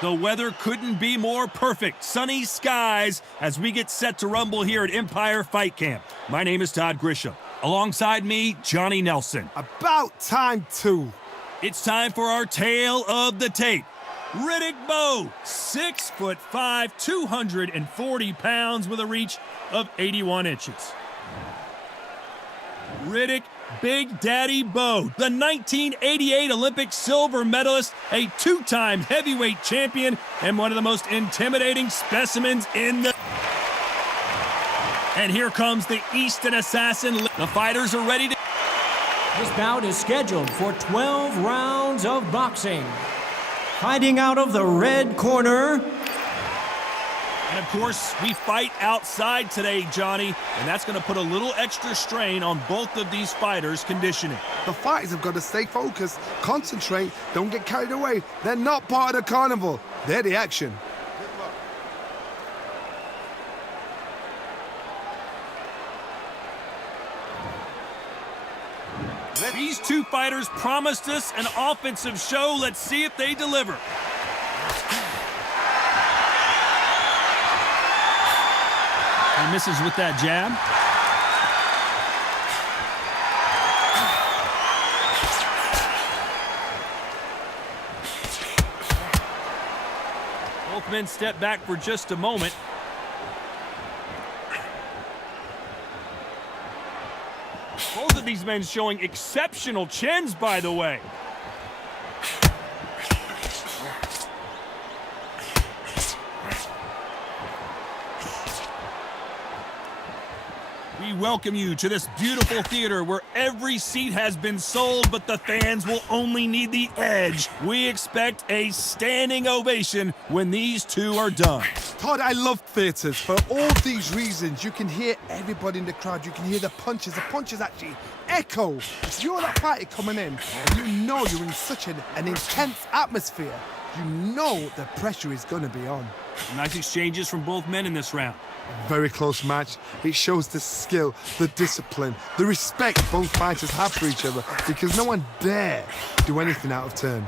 The weather couldn't be more perfect. Sunny skies as we get set to rumble here at Empire Fight Camp. My name is Todd Grisham. Alongside me, Johnny Nelson. About time, too. It's time for our tale of the tape. Riddick Bowe, 6'5", 240 pounds with a reach of 81 inches. Riddick Big Daddy Bowe, the 1988 Olympic silver medalist, a two-time heavyweight champion, and one of the most intimidating specimens in the... And here comes the Easton Assassin. The fighters are ready to... This bout is scheduled for 12 rounds of boxing. Fighting out of the red corner. And, of course, we fight outside today, Johnny, and that's going to put a little extra strain on both of these fighters' conditioning. The fighters have got to stay focused, concentrate, don't get carried away. They're not part of the carnival. They're the action. These two fighters promised us an offensive show. Let's see if they deliver. He misses with that jab. Both men step back for just a moment. Both of these men showing exceptional chins, by the way. We welcome you to this beautiful theater where every seat has been sold, but the fans will only need the edge. We expect a standing ovation when these two are done. Todd, I love theatres. For all these reasons, you can hear everybody in the crowd. You can hear the punches. The punches actually echo. If you're that fighter coming in, and you know you're in such an intense atmosphere, you know the pressure is going to be on. Nice exchanges from both men in this round. Very close match. It shows the skill, the discipline, the respect both fighters have for each other, because no one dare do anything out of turn.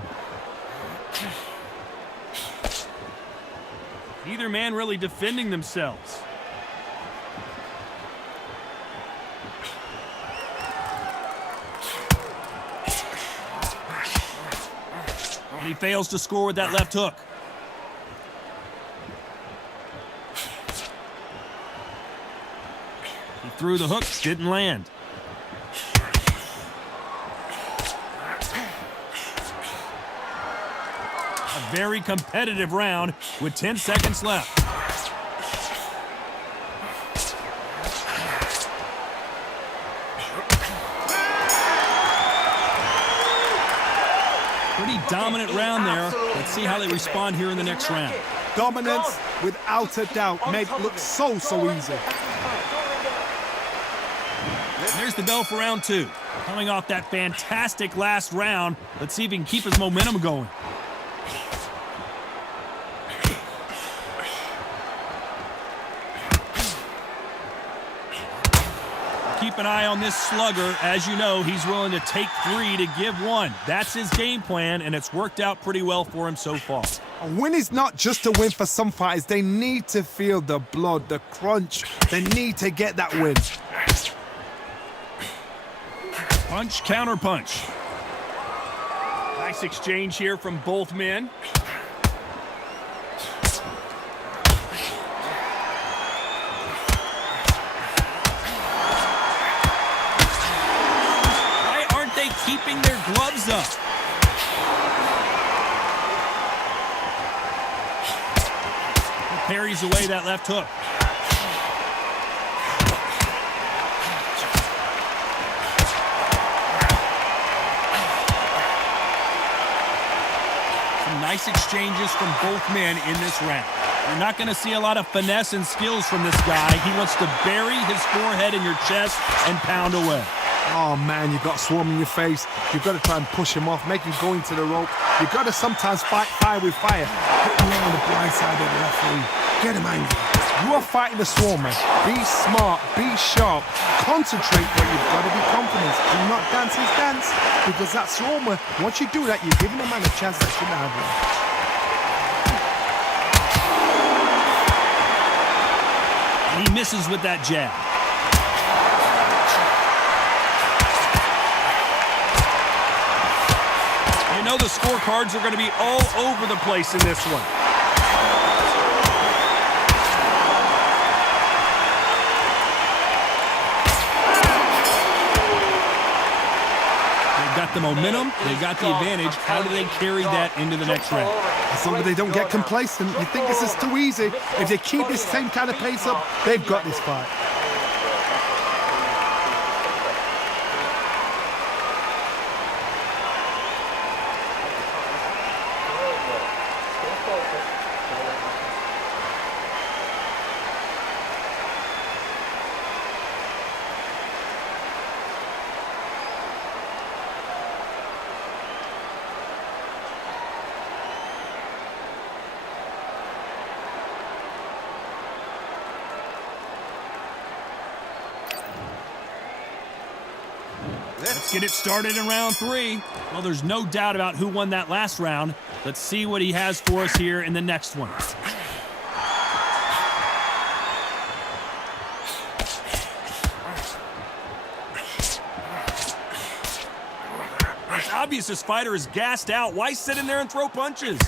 Neither man really defending themselves. And he fails to score with that left hook. He threw the hook, didn't land. A very competitive round with 10 seconds left. Pretty dominant round there. Let's see how they respond here in the next round. Dominance, without a doubt, made it look so easy. There's the bell for round two. Coming off that fantastic last round, let's see if he can keep his momentum going. Keep an eye on this slugger. As you know, he's willing to take three to give one. That's his game plan, and it's worked out pretty well for him so far. A win is not just a win for some fighters. They need to feel the blood, the crunch. They need to get that win. Punch, counter punch. Nice exchange here from both men. Why aren't they keeping their gloves up? He parries away that left hook. Nice exchanges from both men in this round. You're not going to see a lot of finesse and skills from this guy. He wants to bury his forehead in your chest and pound away. Oh, man, you've got Swarm in your face. You've got to try and push him off, make him go into the rope. You've got to sometimes fight fire with fire. Hit him on the blind side of the referee. Get him angry. You are fighting the Swarm, man. Be smart, be sharp, concentrate, but you've got to be confident. Do not dance his dance, because that Swarmer, once you do that, you're giving a man a chance that shouldn't have one. He misses with that jab. You know the scorecards are going to be all over the place in this one. They've got the momentum, they've got the advantage. How do they carry that into the next round? As long as they don't get complacent, you think this is too easy. If they keep this same kind of pace up, they've got this fight. Let's get it started in round 3. Well, there's no doubt about who won that last round. Let's see what he has for us here in the next one. It's obvious this fighter is gassed out. Why sit in there and throw punches?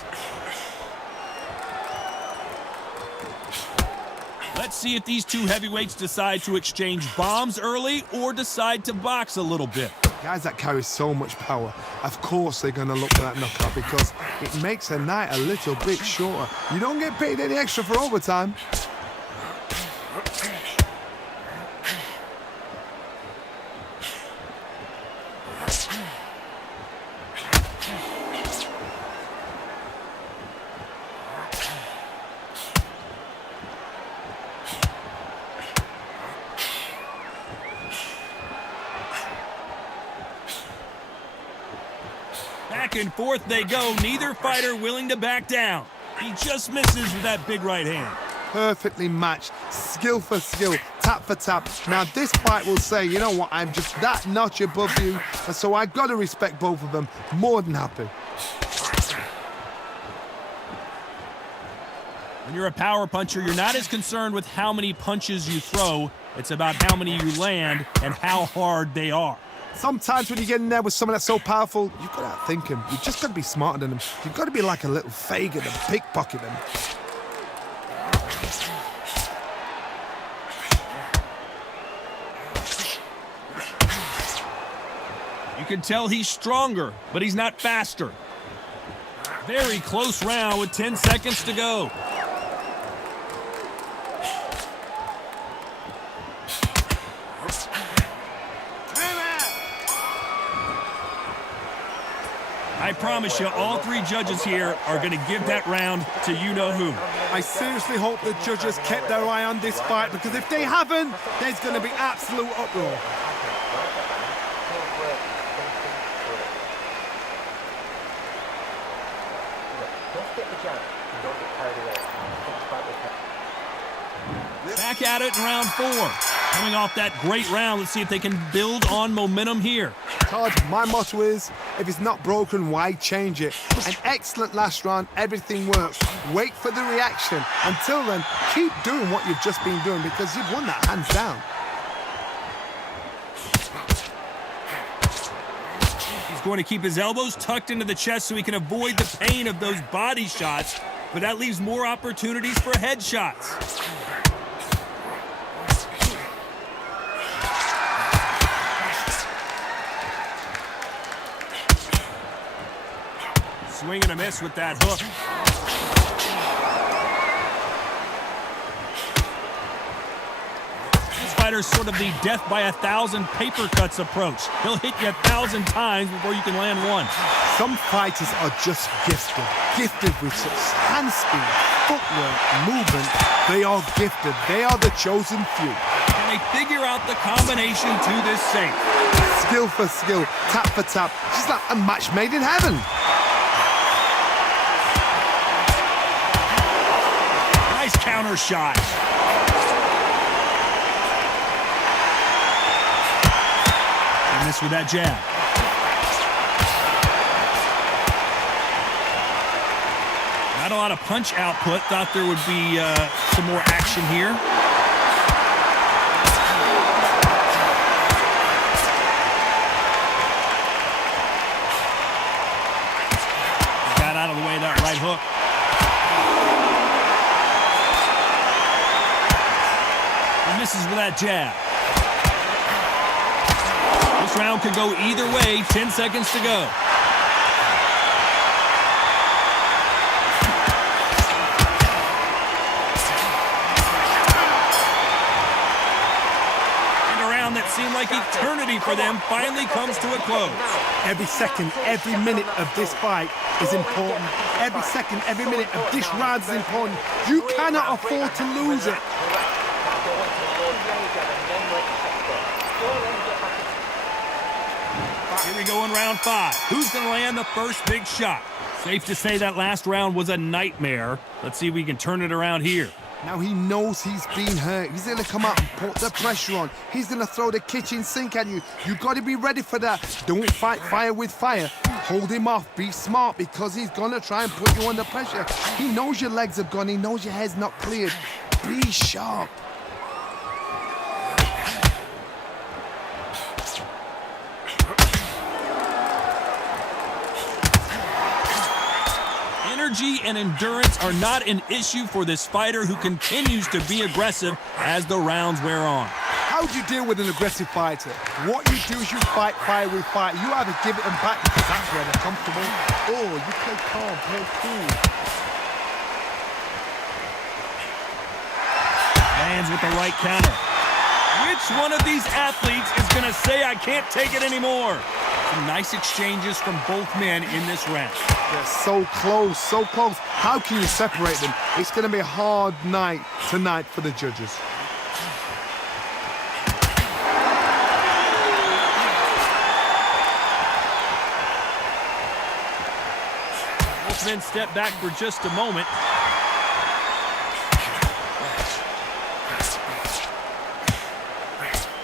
Let's see if these two heavyweights decide to exchange bombs early or decide to box a little bit. Guys that carry so much power, of course they're going to look for that knockout because it makes a night a little bit shorter. You don't get paid any extra for overtime. Back and forth they go, neither fighter willing to back down. He just misses with that big right hand. Perfectly matched, skill for skill, tap for tap. Now this fight will say, you know what, I'm just that notch above you, and so I've got to respect both of them. More than happy. When you're a power puncher, you're not as concerned with how many punches you throw. It's about how many you land and how hard they are. Sometimes when you get in there with someone that's so powerful, you've got to outthink him. You've just got to be smarter than him. You've got to be like a little Fagin and pickpocket him. You can tell he's stronger, but he's not faster. Very close round with 10 seconds to go. I promise you, all 3 judges here are going to give that round to you-know-who. I seriously hope the judges kept their eye on this fight, because if they haven't, there's going to be absolute uproar. Back at it in round 4. Coming off that great round, let's see if they can build on momentum here. Todd, my motto is, if it's not broken, why change it? An excellent last round, everything works. Wait for the reaction. Until then, keep doing what you've just been doing, because you've won that hands down. He's going to keep his elbows tucked into the chest so he can avoid the pain of those body shots, but that leaves more opportunities for headshots. Swing and a miss with that hook. This fighter's sort of the death by 1,000 paper cuts approach. He'll hit you 1,000 times before you can land one. Some fighters are just gifted with such hand speed, footwork, movement. They are gifted. They are the chosen few. Can they figure out the combination to this safe? Skill for skill, tap for tap. Just like a match made in heaven. Nice counter shot. And this with that jab. Not a lot of punch output. Thought there would be some more action here. Smart right hook. He misses with that jab. This round could go either way. 10 seconds to go. That seemed like eternity for them finally comes to a close. Every second, every minute of this fight is important. Every second, every minute of this round is important. You cannot afford to lose it. Here we go in round 5. Who's going to land the first big shot? Safe to say that last round was a nightmare. Let's see if we can turn it around here. Now he knows he's been hurt. He's going to come out and put the pressure on. He's going to throw the kitchen sink at you. You've got to be ready for that. Don't fight fire with fire. Hold him off. Be smart because he's going to try and put you under pressure. He knows your legs have gone. He knows your head's not cleared. Be sharp. Energy and endurance are not an issue for this fighter who continues to be aggressive as the rounds wear on. How do you deal with an aggressive fighter? What you do is you fight fire with fire. You either give it them back because that's where they're comfortable, or you play calm, play cool. Lands with the right counter. Which one of these athletes is going to say, I can't take it anymore? Some nice exchanges from both men in this round. They're so close, so close. How can you separate them? It's going to be a hard night tonight for the judges. Both men step back for just a moment.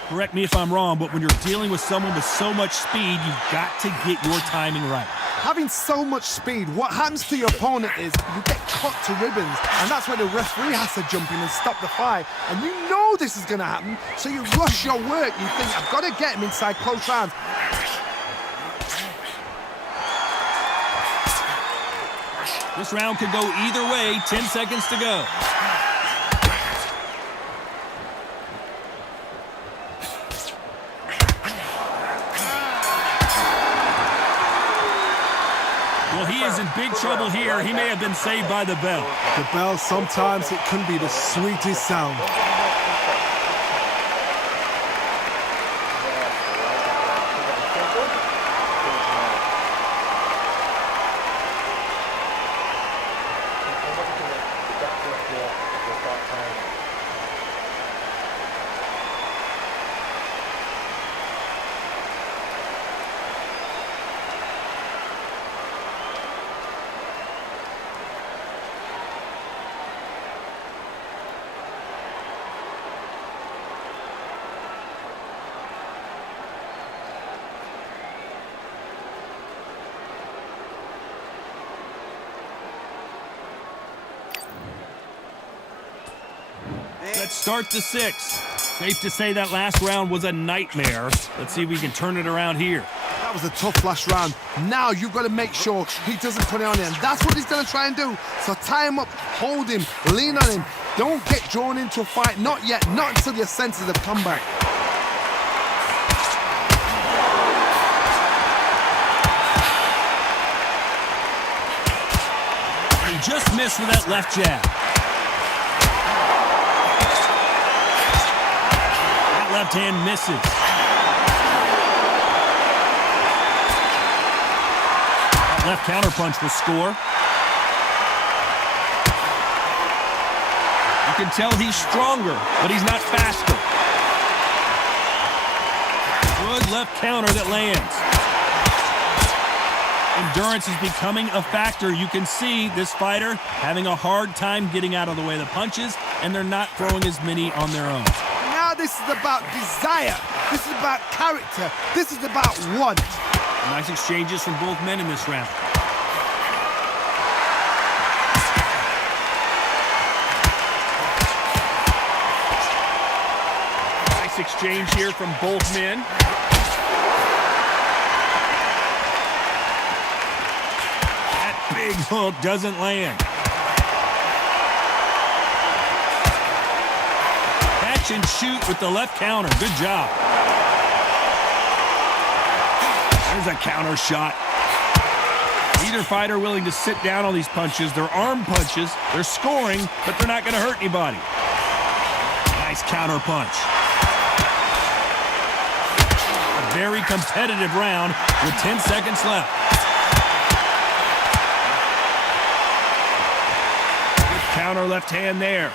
Correct me if I'm wrong, but when you're dealing with someone with so much speed, you've got to get your timing right. Having so much speed, what happens to your opponent is you get cut to ribbons, and that's where the referee has to jump in and stop the fight. And you know this is going to happen, so you rush your work. You think, I've got to get him inside close rounds. This round could go either way. 10 seconds to go. Well, he is in big trouble here. He may have been saved by the bell. The bell, sometimes it can be the sweetest sound. Let's start the 6th. Safe to say that last round was a nightmare. Let's see if we can turn it around here. That was a tough last round. Now you've got to make sure he doesn't put it on him. And that's what he's going to try and do. So tie him up, hold him, lean on him. Don't get drawn into a fight. Not yet. Not until your senses have come back. He just missed with that left jab. That left hand misses. That left counter punch will score. You can tell he's stronger, but he's not faster. Good left counter that lands. Endurance is becoming a factor. You can see this fighter having a hard time getting out of the way of the punches, and they're not throwing as many on their own. Now this is about desire. This is about character. This is about want. Nice exchanges from both men in this round. Nice exchange here from both men. Big hook doesn't land. Catch and shoot with the left counter. Good job. There's a counter shot. Neither fighter willing to sit down on these punches. They're arm punches. They're scoring, but they're not going to hurt anybody. Nice counter punch. A very competitive round with 10 seconds left. Good counter left hand there.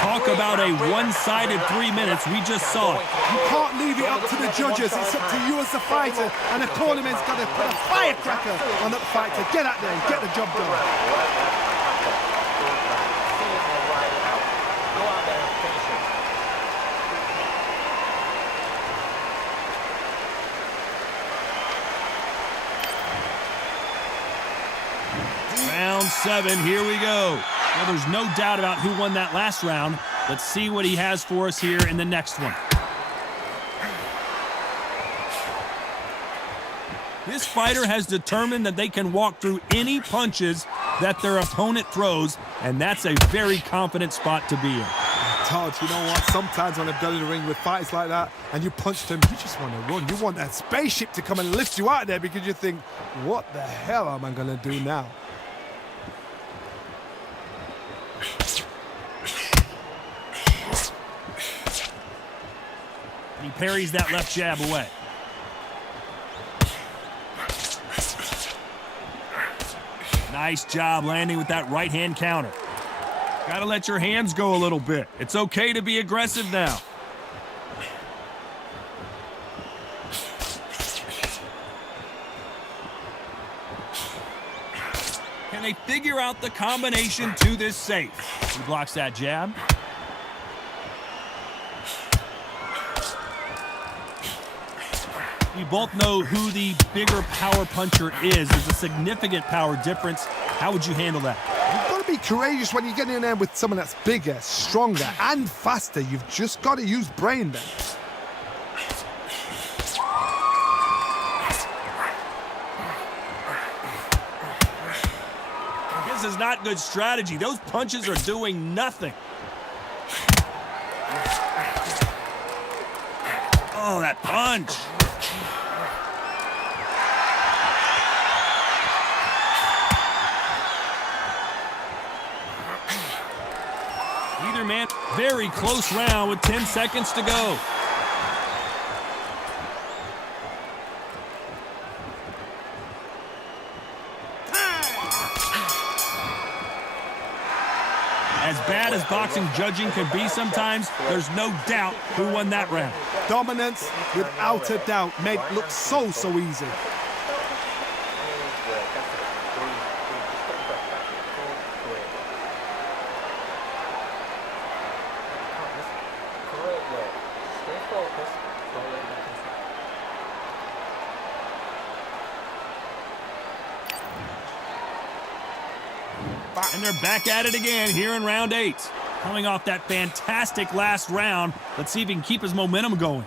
Talk about a one-sided 3 minutes. We just saw it. You can't leave it up to the judges. It's up to you as the fighter, and the tournament's got to put a firecracker on that fighter. Get out there and get the job done. Round 7, here we go. Well, there's no doubt about who won that last round. Let's see what he has for us here in the next one. This fighter has determined that they can walk through any punches that their opponent throws, and that's a very confident spot to be in. Todd, you know what? Sometimes when I've done in the ring with fighters like that, and you punch them, you just want to run. You want that spaceship to come and lift you out of there because you think, what the hell am I going to do now? He parries that left jab away. Nice job landing with that right hand counter. Gotta let your hands go a little bit. It's okay to be aggressive now. Can they figure out the combination to this safe? He blocks that jab. We both know who the bigger power puncher is. There's a significant power difference. How would you handle that? You've got to be courageous when you get in there with someone that's bigger, stronger, and faster. You've just got to use brain then. This is not good strategy. Those punches are doing nothing. Oh, that punch. Either man, very close round with 10 seconds to go. As bad as boxing judging can be sometimes, there's no doubt who won that round. Dominance, without a doubt, made it look so easy. And they're back at it again here in round 8. Coming off that fantastic last round, let's see if he can keep his momentum going.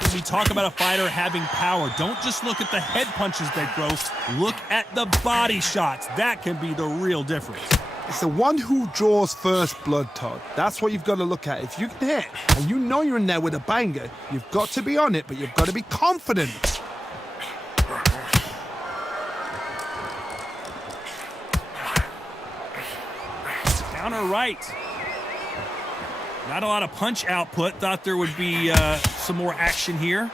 When we talk about a fighter having power, don't just look at the head punches they throw. Look at the body shots. That can be the real difference. It's the one who draws first blood, Todd. That's what you've got to look at. If you can hit, and you know you're in there with a banger, you've got to be on it, but you've got to be confident. Counter right. Not a lot of punch output. Thought there would be some more action here.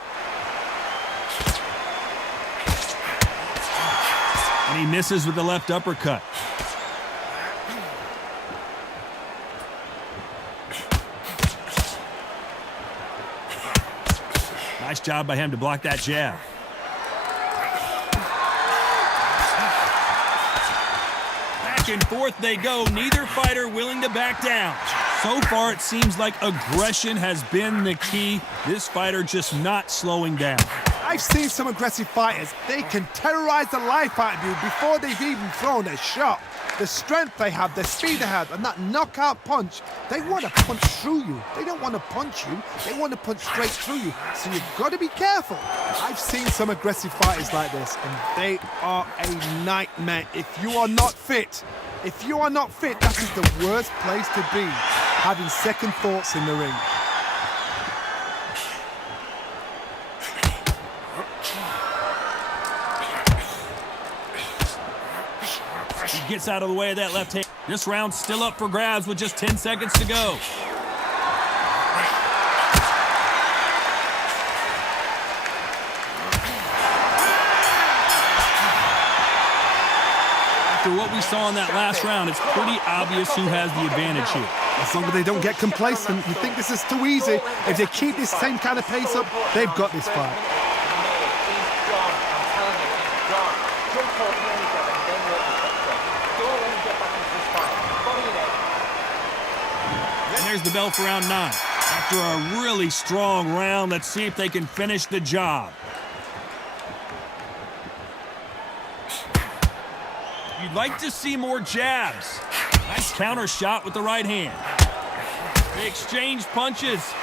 And he misses with the left uppercut. Nice job by him to block that jab. Back and forth they go, neither fighter willing to back down. So far, it seems like aggression has been the key. This fighter just not slowing down. I've seen some aggressive fighters. They can terrorize the life out of you before they've even thrown a shot. the strength they have, the speed they have, and that knockout punch. They want to punch through you. They don't want to punch you. They want to punch straight through you. So you've got to be careful. I've seen some aggressive fighters like this, and they are a nightmare. If you are not fit, that is the worst place to be, having second thoughts in the ring. He gets out of the way of that left hand. This round's still up for grabs with just 10 seconds to go. After what we saw in that last round, it's pretty obvious who has the advantage here. As long as they don't get complacent, you think this is too easy. If they keep this same kind of pace up, they've got this fight. And there's the bell for round 9. After a really strong round, let's see if they can finish the job. You'd like to see more jabs. Nice counter shot with the right hand. They exchange punches.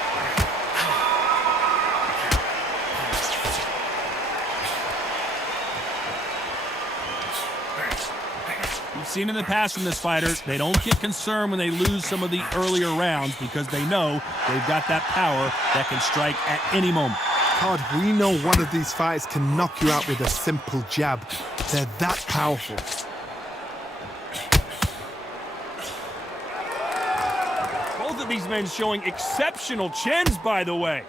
We've seen in the past from this fighter, they don't get concerned when they lose some of the earlier rounds because they know they've got that power that can strike at any moment. Todd, we know one of these fighters can knock you out with a simple jab. They're that powerful. Both of these men showing exceptional chins, by the way.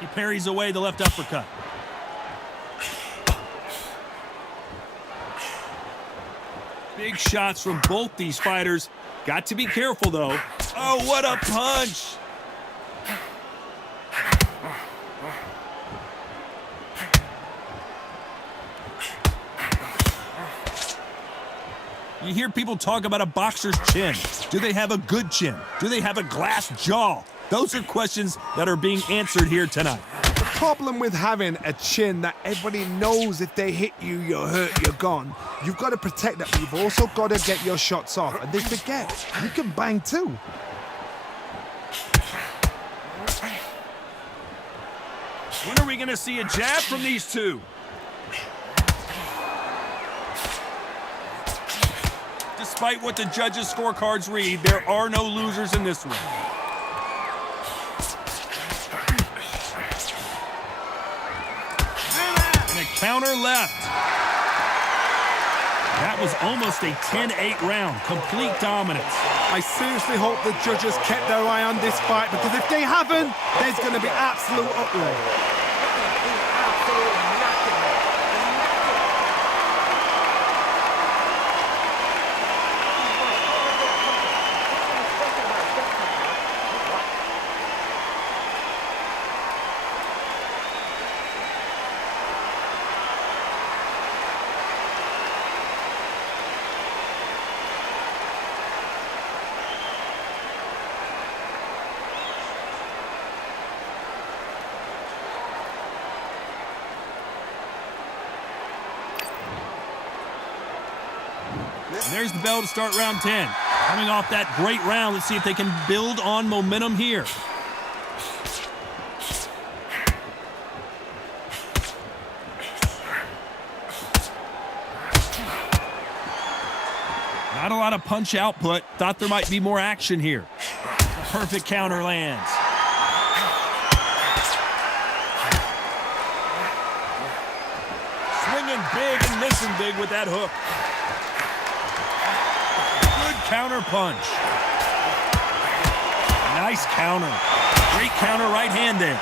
He parries away the left uppercut. Big shots from both these fighters. Got to be careful, though. Oh, what a punch! You hear people talk about a boxer's chin. Do they have a good chin? Do they have a glass jaw? Those are questions that are being answered here tonight. The problem with having a chin that everybody knows if they hit you, you're hurt, you're gone. You've got to protect that, but you've also got to get your shots off. And they forget, you can bang too. When are we going to see a jab from these two? Despite what the judges' scorecards read, there are no losers in this one. And a counter left. That was almost a 10-8 round, complete dominance. I seriously hope the judges kept their eye on this fight, because if they haven't, there's going to be absolute uproar. And there's the bell to start round 10. Coming off that great round, let's see if they can build on momentum here. Not a lot of punch output. Thought there might be more action here. Perfect counter lands. Swinging big and missing big with that hook. Counter punch. Nice counter. Great counter right hand there.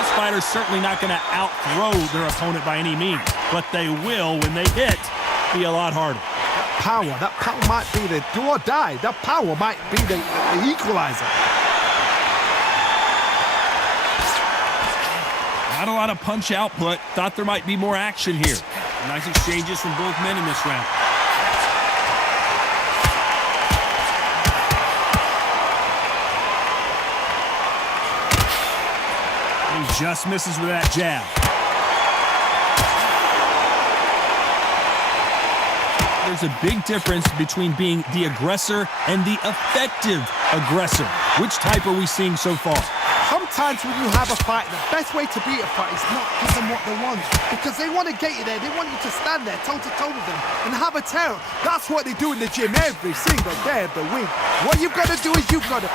This fighter's certainly not going to out-throw their opponent by any means, but they will, when they hit, be a lot harder. That power might be the do or die. That power might be the equalizer. Not a lot of punch output. Thought there might be more action here. Nice exchanges from both men in this round. He just misses with that jab. There's a big difference between being the aggressor and the effective aggressor. Which type are we seeing so far? Sometimes when you have a fight, the best way to beat a fight is not give them what they want. Because they want to get you there. They want you to stand there toe-to-toe with them and have a tear. That's what they do in the gym every single day of the week. What you've got to do is you've got to...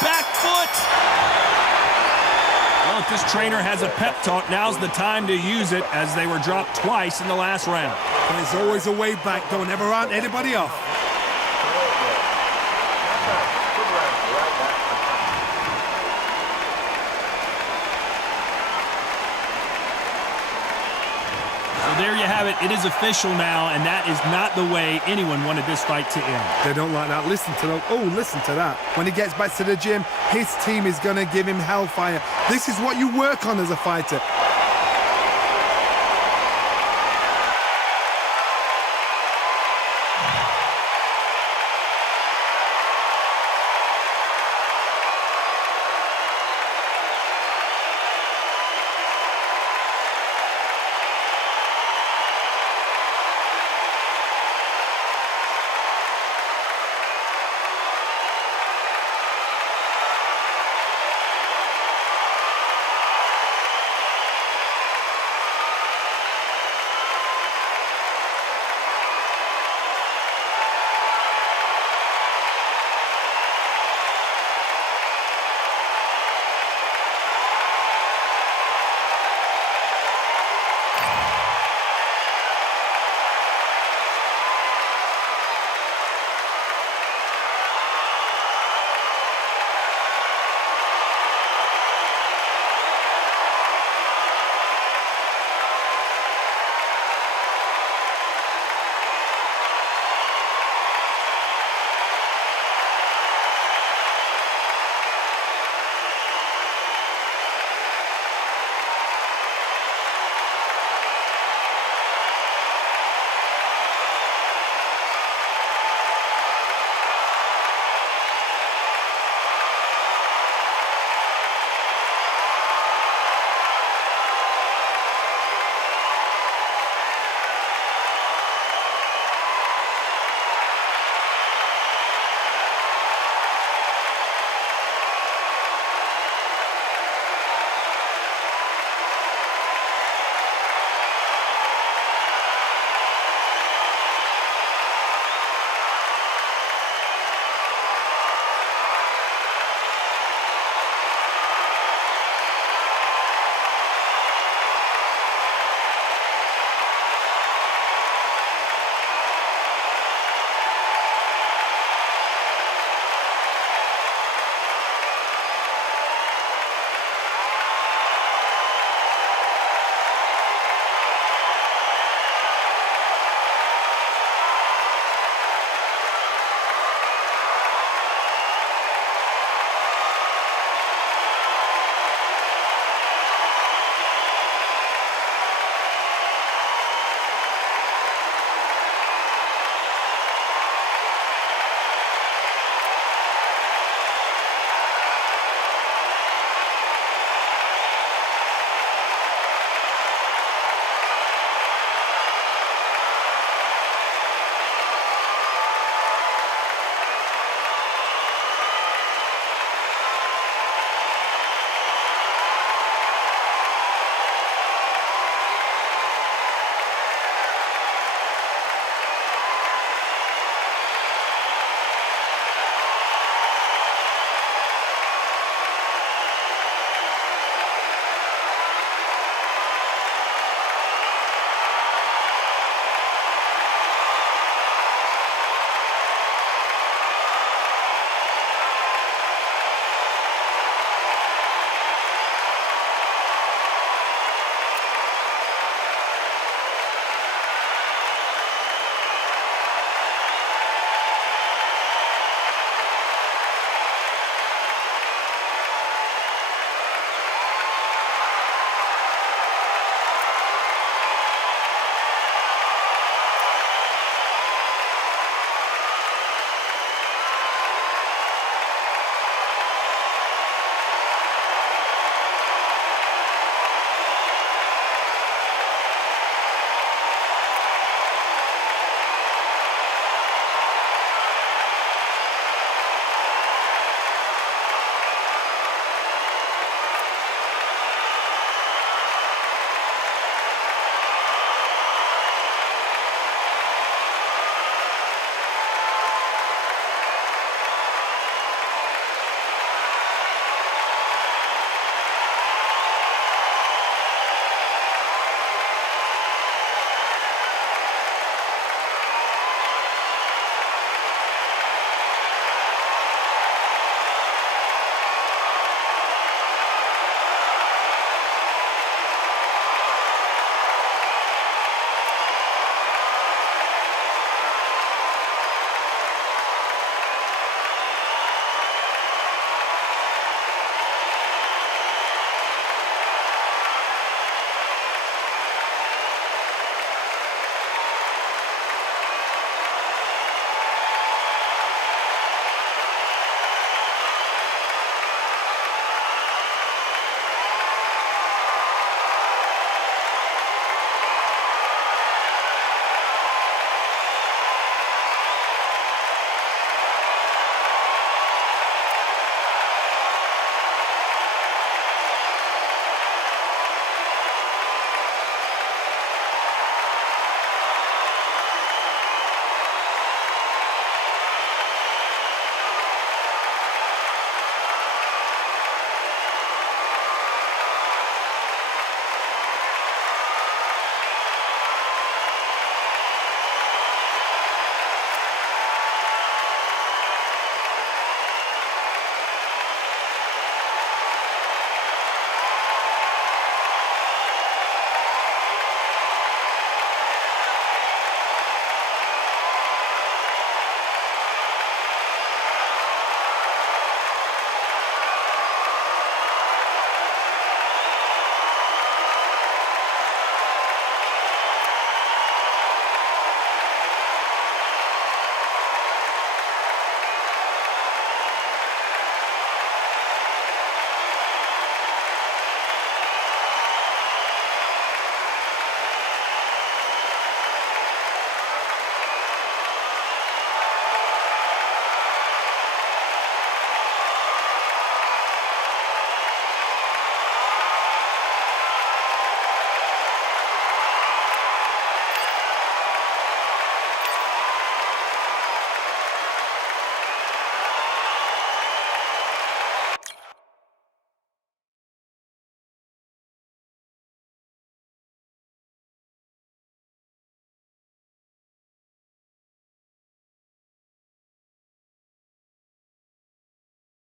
Back foot. Well, if this trainer has a pep talk, now's the time to use it, as they were dropped twice in the last round. There's always a way back. Don't ever round anybody off. So there you have it. It is official now, and that is not the way anyone wanted this fight to end. They don't like that. Listen to them. Oh, listen to that. When he gets back to the gym, his team is going to give him hellfire. This is what you work on as a fighter.